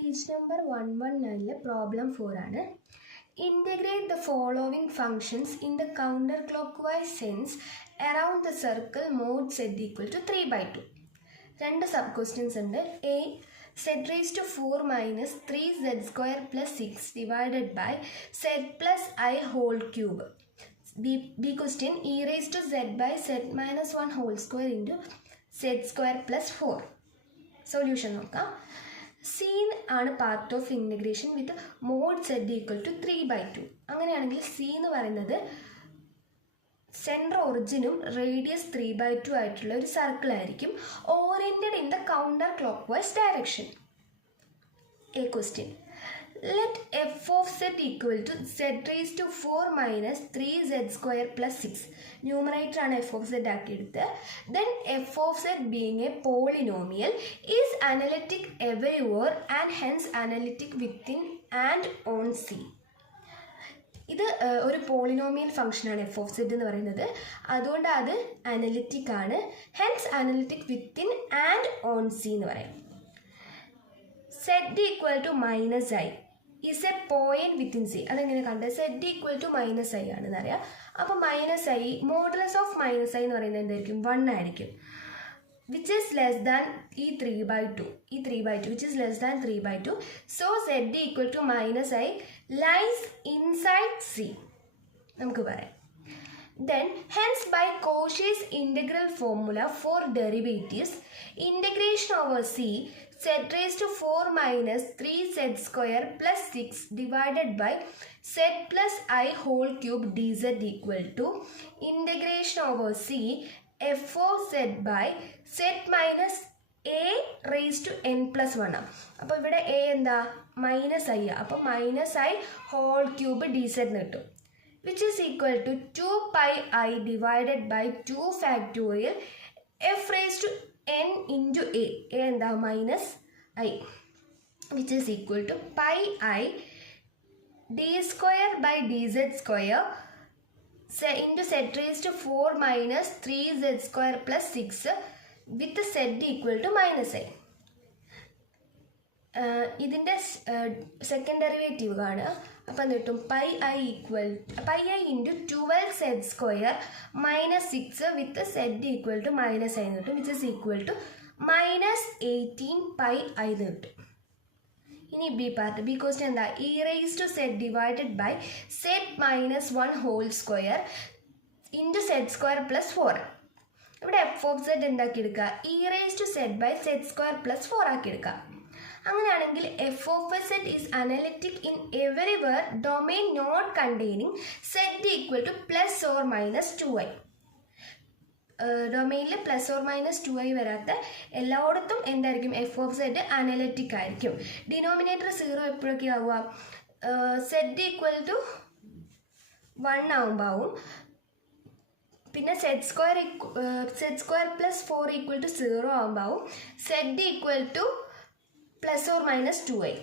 Page number 119 problem 4 ആണ്. Integrate the following functions in the counterclockwise sense around the circle mod z equal to 3 by 2. രണ്ട് sub questions ഉണ്ട്. A z raised to 4 minus 3z square plus 6 divided by z plus I whole cube. B question e raised to z by z minus 1 whole square into z square plus 4. Solution നോക്കാം. C ആണ് part of integration with mod z equal to 3/2. അങ്ങനെയാണെങ്കിൽ C എന്ന് പറയുന്നത് central ഒറിജിനും radius 3/2 ആയിട്ടുള്ള ഒരു circle ആയിരിക്കും, oriented in the counter clock vice direction. A question, let f of z equal to z raised to 4 minus 3z square plus 6. Numerator ആണ് f of z ആക്കിയെടുത്ത്. Then f of z being a polynomial is analytic everywhere and hence analytic within and on C. ഇത് ഒരു polynomial ഫംഗ്ഷനാണ് F of Z എന്ന് പറയുന്നത്, അതുകൊണ്ട് അത് analytic ആണ്. Hence analytic within and on C എന്ന് പറയാം. Z equal to minus i is a point within C. അതെങ്ങനെ കണ്ടത്? Z equal to minus i ആണെന്ന് അറിയാം. അപ്പോൾ minus i modulus of minus i എന്ന് പറയുന്നത് എന്തായിരിക്കും? 1 ആയിരിക്കും. വിച്ച് ഈസ് ലെസ് ദാൻ ഈ 3/2 which is less than 3/2. So z equal to minus i lies inside C നമുക്ക് പറയാം. Then hence by Cauchy's integral formula for derivatives, integration over c z raised to 4 minus 3z square plus 6 divided by z plus I whole cube dz equal to integration over c f of z by z minus a raised to n plus 1 ആണ്. അപ്പോൾ ഇവിടെ a എന്താ? Minus i. അപ്പോൾ minus i whole cube d z കിട്ടും, which is equal to 2 pi I divided by 2 factorial f raised to n into a എന്താ? Minus I, which is equal to pi I d square by dz square into z raised to 4 minus 3z square plus 6 with z equal to minus I. ഇതിൻ്റെ second derivative കാണുക. അപ്പം എന്ത് കിട്ടും? Pi i into 12z square minus 6 with z equal to minus i എന്ന് കിട്ടും, which is equal to minus 18 pi i എന്ന് കിട്ടും. ഇനി ബി പാർട്ട്. ബി ക്വസ്റ്റ്യൻ എന്താ? E raise to z divided by z minus 1 whole square into z square plus 4. ഇവിടെ F of z എന്താക്കി എടുക്കുക? E raise to z by z square plus 4 ആക്കി എടുക്കുക. അങ്ങനെയാണെങ്കിൽ f of z is analytic in everywhere domain not containing z equal to plus or minus 2i. ഡൊമെയിനിൽ plus or minus 2i വരാത്ത എല്ലായിടത്തും എന്തായിരിക്കും? F of z analytic ആയിരിക്കും. Denominator 0 എപ്പോഴൊക്കെ ആവുക? സെഡ് ഈക്വൽ ടു 1 ആവുമ്പോൾ ആവും. പിന്നെ z square plus 4 equal to 0 ആവുമ്പോൾ ആവും. Z equal to plus or minus 2i.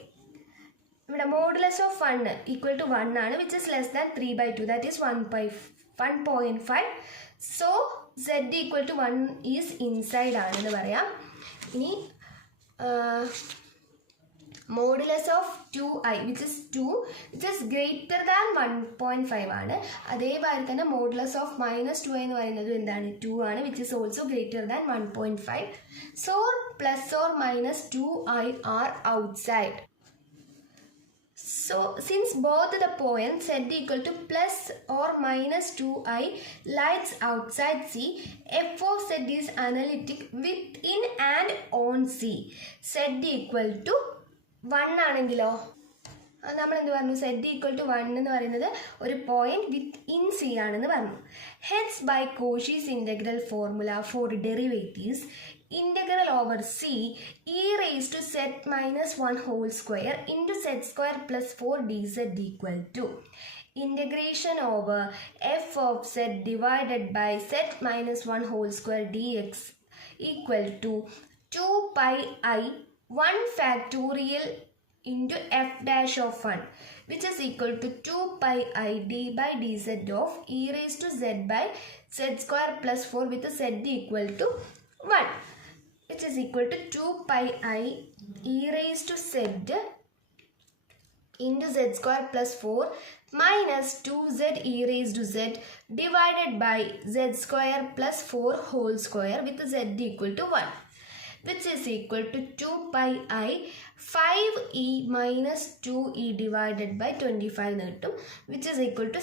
ഇവിടെ മോഡുലസ് ഓഫ് 1 ഈക്വൽ ടു 1 ആണ്, which is less than 3/2, that is 1.5. So z equal to 1 is inside ആണെന്ന് പറയാം. ഇനി modulus of 2i which is 2 which is greater than 1.5 ആണ്. അതേപോലെ തന്നെ modulus of minus 2i എന്ന് പറയുന്നത് എന്താണ്? 2 ആണ്, which is also greater than 1.5. So plus or minus 2i are outside. So since both the points z equal to plus or minus 2i lies outside C, f of z is analytic within and on C. z equal to 1 ആണെങ്കിലോ നമ്മൾ എന്ത് പറഞ്ഞു? z equal to 1 എന്ന് പറയുന്നത് ഒരു point with in C ആണെന്ന് പറഞ്ഞു. Hence by Cauchy's integral formula for derivatives integral over c e raised to z minus 1 whole square into z square plus 4 dz equal to integration over f of z divided by z minus 1 whole square dx equal to 2 pi I 1 factorial into f dash of 1, which is equal to 2 pi I d by dz of e raised to z by z square plus 4 with z equal to 1. which is equal to 2 pi I e raised to z into z square plus 4 minus 2z e raised to z divided by z square plus 4 whole square with z equal to 1, which is equal to 2 pi I 5e minus 2e divided by 25 കിട്ടും, which is equal to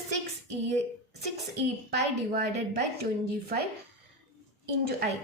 6e pi divided by 25 into I.